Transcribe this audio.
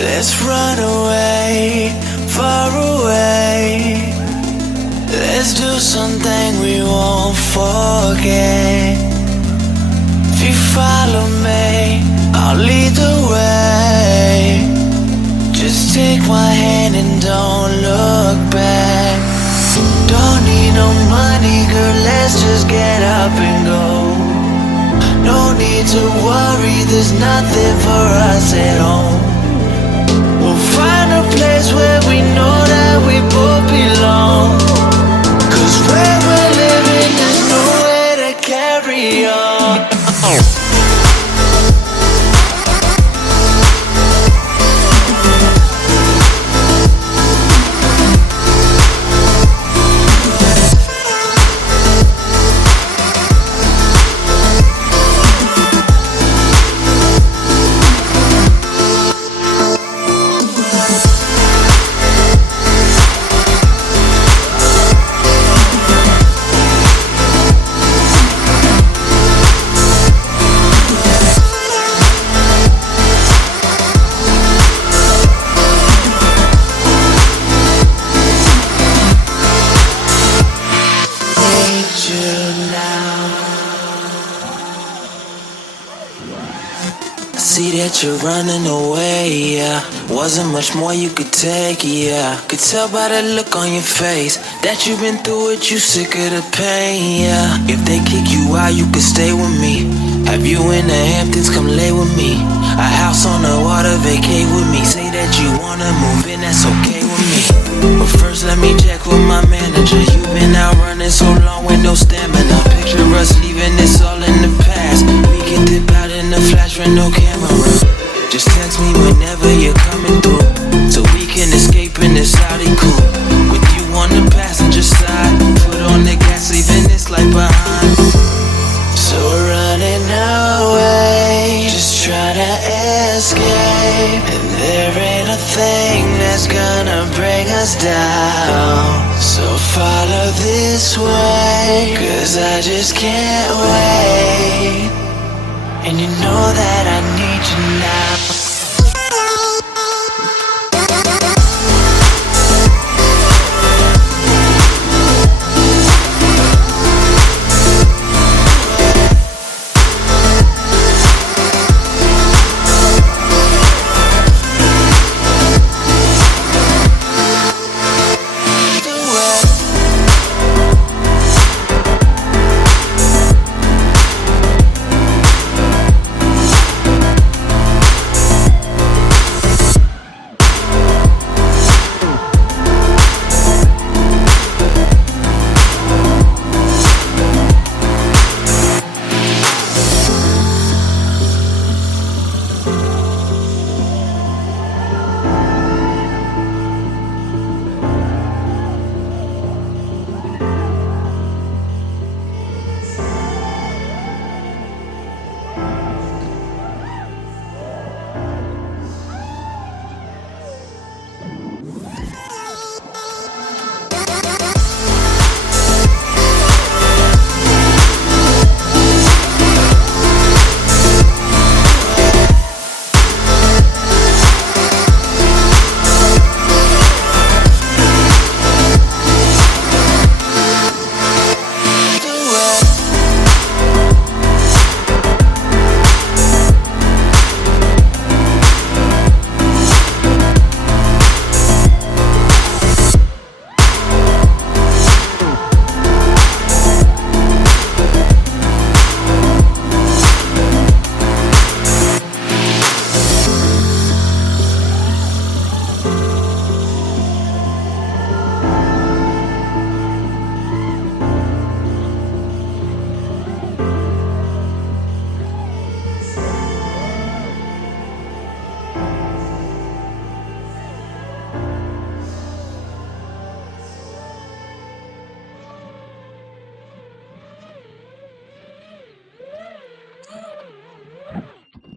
Let's run away, far away. Let's do something we won't forget. If you follow me, I'll lead the way. Just take my hand and don't look back. Don't need no money, girl, let's just get up and go. No need to worry, there's nothing for us at home. We'll find a place where we know that we both belong. 'Cause where we're living, there's nowhere to carry on. See that you're running away, yeah. Wasn't much more you could take, yeah. Could tell by the look on your face that you've been through it, you sick of the pain, yeah. If they kick you out, you could stay with me. Have you in the Hamptons, come lay with me. A house on the water, vacate with me. Say that you wanna move in, that's okay with me. But first let me check with my manager. You've been out running so long with no stamina. Picture us leaving this all in the past. We can dip out in the flash with no camera. Just text me whenever you're coming through, so we can escape in this Audi coupe. With you on the passenger side, put on the gas, leaving this life behind. So we're running away, just try to escape. And there ain't a thing that's gonna bring us down. So follow this way, 'cause I just can't wait. And you know that I need you now.